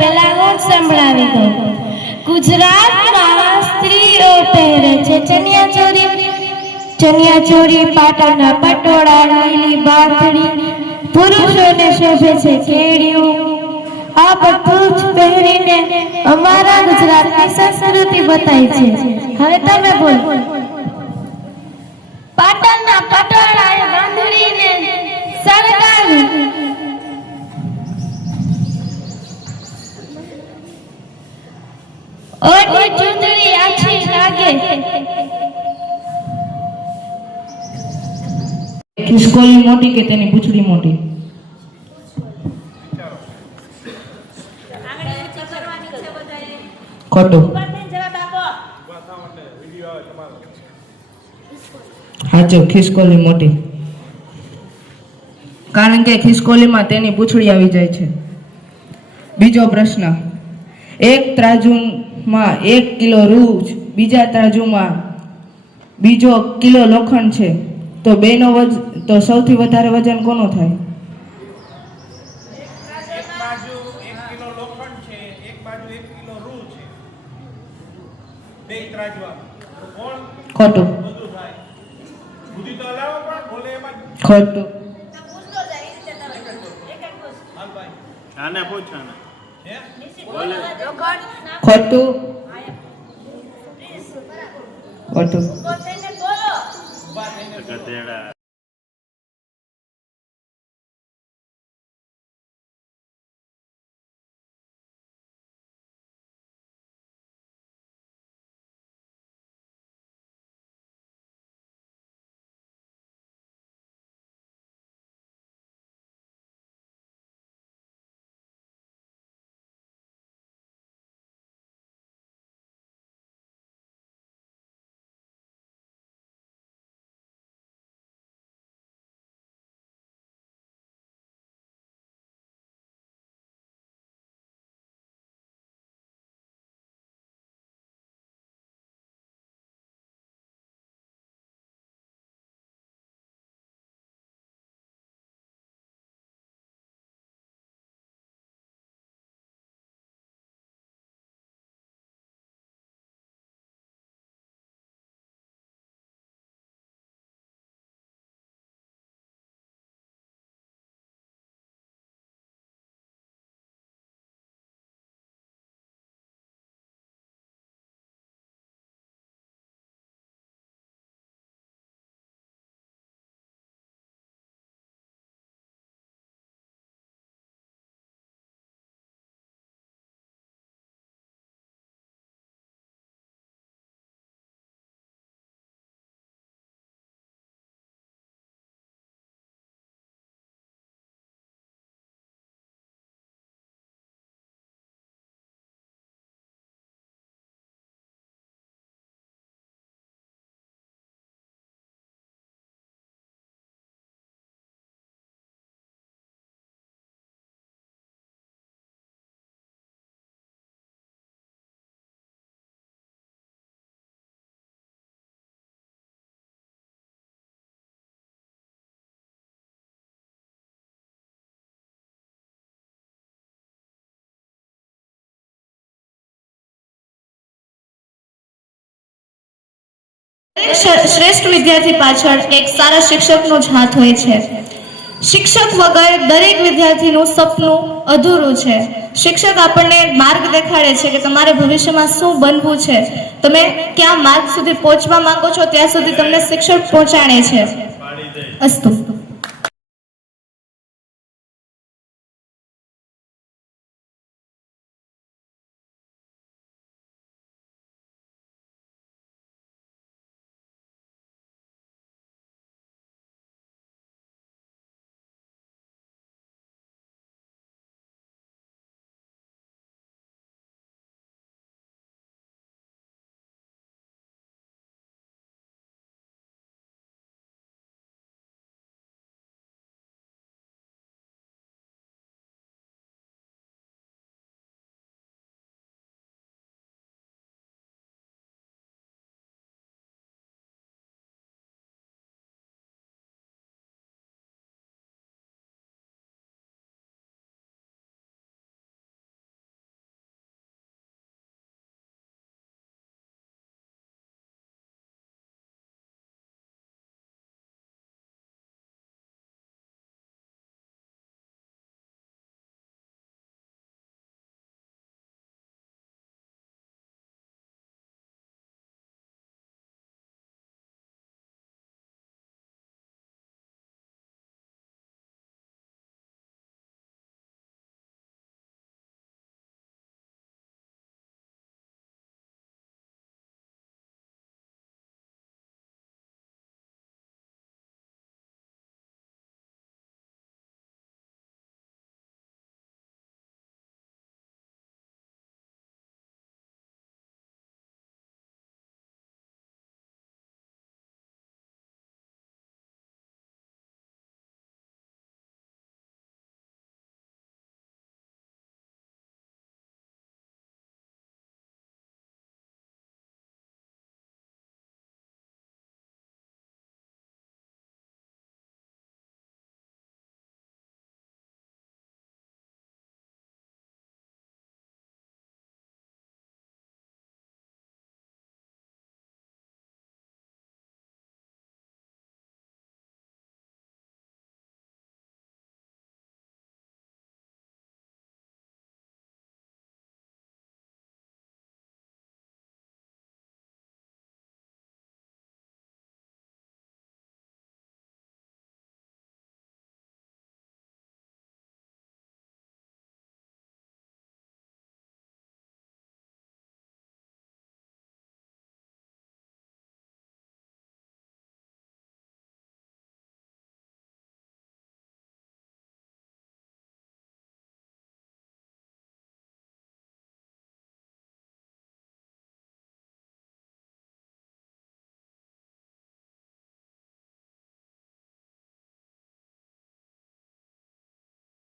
પહેલા હું સંભળાવી દઉં. ગુજરાતમાં સ્ત્રીઓ પહેરે છે ચણિયાચોળી, પાટણના પટોળા, લીલી બાંધણી. પુરુષોને શોભે છે કેડિયું. આ બધું જ પહેરીને અમારા ગુજરાતની સંસ્કૃતિ બતાવી છે. હવે તમે બોલો. પાટણના પટોળા બાંધણીને સળગાવી. ઓઢી ચૂંદડી આછી લાગે. ખિસકોલી મોટી કે તેની પૂંછડી મોટી? ખોટું. સાચું, ખિસકોલી મોટી. કારણ કે ખિસકોલીમાં તેની પૂંછડી આવી જાય છે. બીજો પ્રશ્ન. એક ત્રાજુમાં 1 કિલો રૂ, બીજા ત્રાજુમાં બીજો કિલો લોખંડ છે, તો બેનો તો સૌથી વધારે વજન કોનો થાય? એક બાજુ 1 કિલો લોખંડ છે, એક બાજુ 1 કિલો રૂ છે, બે ત્રાજવા, તો કોણ? ખોટું. બધું થાય. બુદ્ધિ તો હલાવો પણ બોલે એમાં. ખોટું. હાલ ભાઈ આને પૂછ આને. હે બોલે ખોટું. ખોટું. ઉભા થઈને ગધેડા. શ્રેષ્ઠ વિદ્યાર્થી પાછળ એક સારા શિક્ષકનો જ હાથ હોય છે. શિક્ષક વગર દરેક વિદ્યાર્થીનું સપનું અધૂરું છે. શિક્ષક આપણને માર્ગ દેખાડે છે કે તમારે ભવિષ્યમાં શું બનવું છે, તમે ક્યાં માર્ગ સુધી પહોંચવા માંગો છો ત્યાં સુધી તમને શિક્ષક પહોંચાડે છે. અસ્તુ.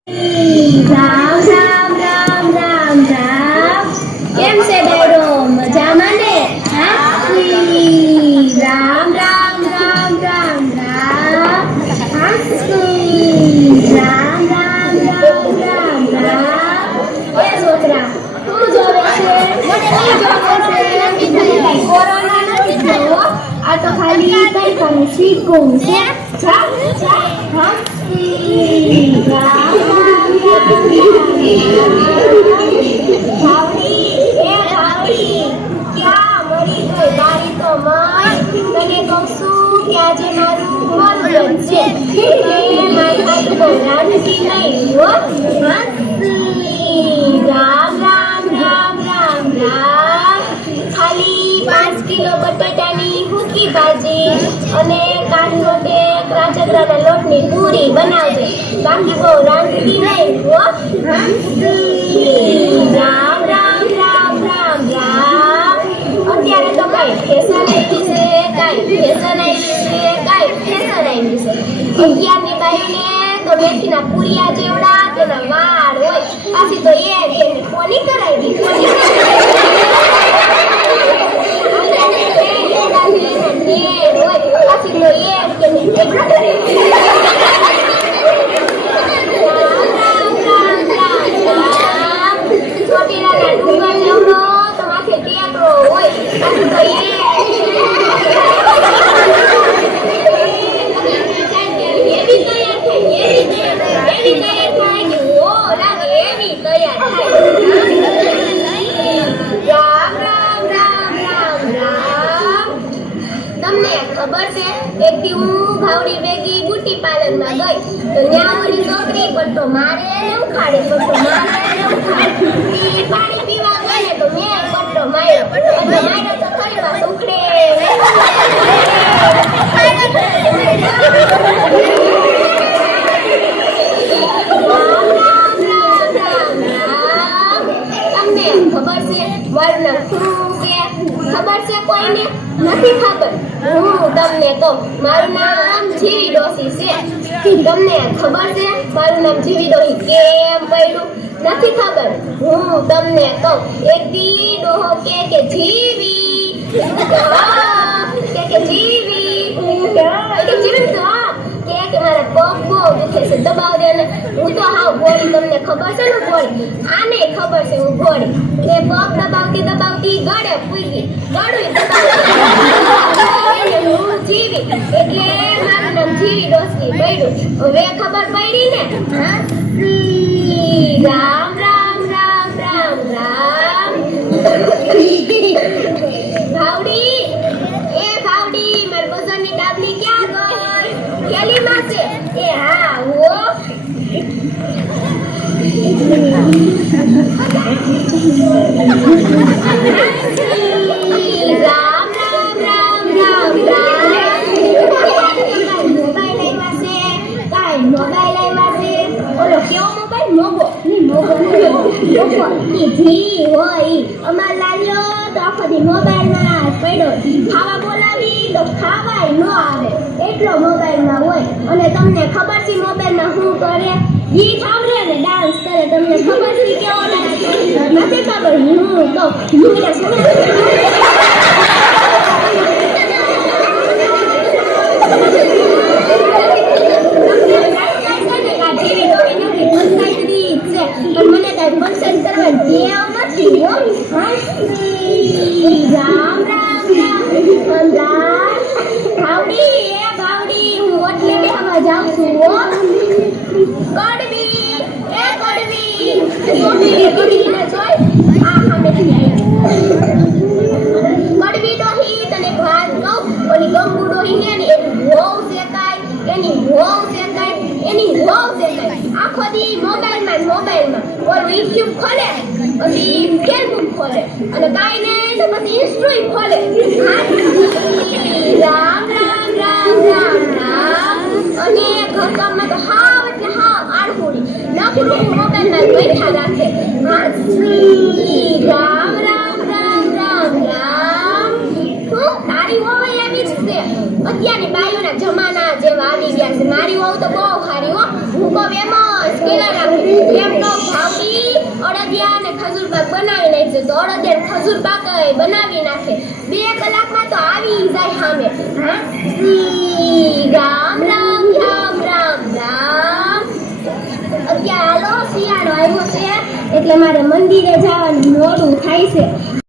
રામ રામ રામ રામ રામ કેમ છે બેડો મજામાં ને હાસી રામ રામ રામ રામ રામ હાસી રામ રામ રામ રામ રામ એ છોકરા તું જોવે છે મને નહીં જોવે છે કોરોના નથી થયો આ તો ખાલી કઈ કામ શીખવું છે જા જા હાસી રામ રામ રામ ભાવડી એ ભાવડી ક્યાં મરી ગઈ મારી તો મન તને કહું છું કે આજે મારું મરદ છે એ મારી હાથ તો રાંધતી નહીં હો હાસી રામ રામ રામ રામ રામ ખાલી 5 કિલો બટાટાની હુકી ભાજી અને કાચનો ટેક રાજગરાના લોટની પૂરી બનાવજે બાકી બહુ રાંધતી નહીં હો રામ રામ રામ રામ રામ અત્યારે તો કઈ ફેશન આવી છે કઈ ફેશન આવી છે કઈ ફેશન આવી છે અત્યારની બાઈને તો મેથીના પૂરિયા જેવડા તેના વાળ હોય પાછી તો એ કે કોની કરાવી કોની ખબર છે એક દી હું ભાવડી ભેગી બ્યુટી પાર્લર માં ગઈ તો ત્યાં ઓલી છોકરી પણ તો મારે એને ઉખાડે પણ તો મારે એને ઉખાડે ઈ પાણી પીવા ગઈ ને તો મેં પટ્ટો માર્યો તો ખરી વાત ઉખડે તમને ખબર છે મારું નામ શું છે ખબર છે કોઈને નથી ખબર હું તમને કહું મારું નામ જીવી ડોસી છે તમને ખબર છે મારું નામ જીવી ડોસી કેમ પડ્યું નથી ખબર હું તમને કહું એક દી ડોહો કે જીવી કે જીવી તો કે મારા પગ બહુ દુખે છે દબાવ દે ને હું તો હાવ ગોળી તમને ખબર છે ને ગોળી આને ખબર છે હું ગોળી કે પગ દબાવતી દબાવતી ગળે પૂરી ગળું દબાવતી હું જીવી એટલે મારું નામ જીવી ડોસી પડ્યું હવે ખબર પડી ને હા રામ રામ રામ રામ રામ ભાવડી એ ભાવડી મારી વજનની ડાબલી ક્યાં ગઈ થેલીમાં છે એ હા હો રામ રામ રામ રામ રામ મોબાઈલ આવ્યા છે કાઈ મોબાઈલ આવ્યા છે ઓલો કેવો મોબાઈલ મોગો જી હોય અમાર લાલ્યો તો આખો દી મોબાઈલમાં પડ્યો ખાવા બોલાવી તો ખાવાય ન આવે એટલો મોબાઈલમાં હોય અને તમને ખબર છે મોબાઈલમાં શું કરે ગીત સાંભળે ને ડાન્સ કરે તમને ખબર છે કેવો ડાન્સ નથી ખબર હું તો મને કઈ ફંક્શન કરવાની ટેવ નથી રામ રામ રામ રામ ભાવડી એ ભાવડી હું ઓટલે બેહવા જાઉં છું હો કડવી એ કડવી કડવી ને જોઈ આ સામેથી કડવી ડોહી તને વાત કહું ઓલી ગંગુ ડોહી ને એક વહુ શેકાય એની વહુ શેકાય એની વહુ શેકાય આખો દી મોબાઈલમાં ઓલું યુટ્યુબ ખોલે પછી ફેસબુક ખોલે અને કાઈ નહીં તો પછી ઇન્સ્ટાગ્રામ ખોલે રામ રામ રામ રામ રામ અને ઘરકામમાં તો હાવ એટલે હાવ આડકુડી નકરું મોબાઈલમાં બેઠા રાખે રામ રામ રામ રામ રામ હું તારી વહુ એવી જ છે અત્યારની બાઈઓના જમાના જેવા આવી ગયા છે મારી વહુ તો બહુ સારી હો હું કહું એમ જ કર્યા રાખે. એમ તો ભાવડી અડદિયા અને ખજૂર પાક બનાવી નાખશે તો અડદિયા અને ખજૂર પાક બનાવી નાખે. 2 કલાકમાં તો આવી જાય સામે. હા રામ રામ રામ રામ રામ. અત્યારે હાલો શિયાળો આવ્યો છે એટલે મારે મંદિરે જવાનું મોડું થાય છે.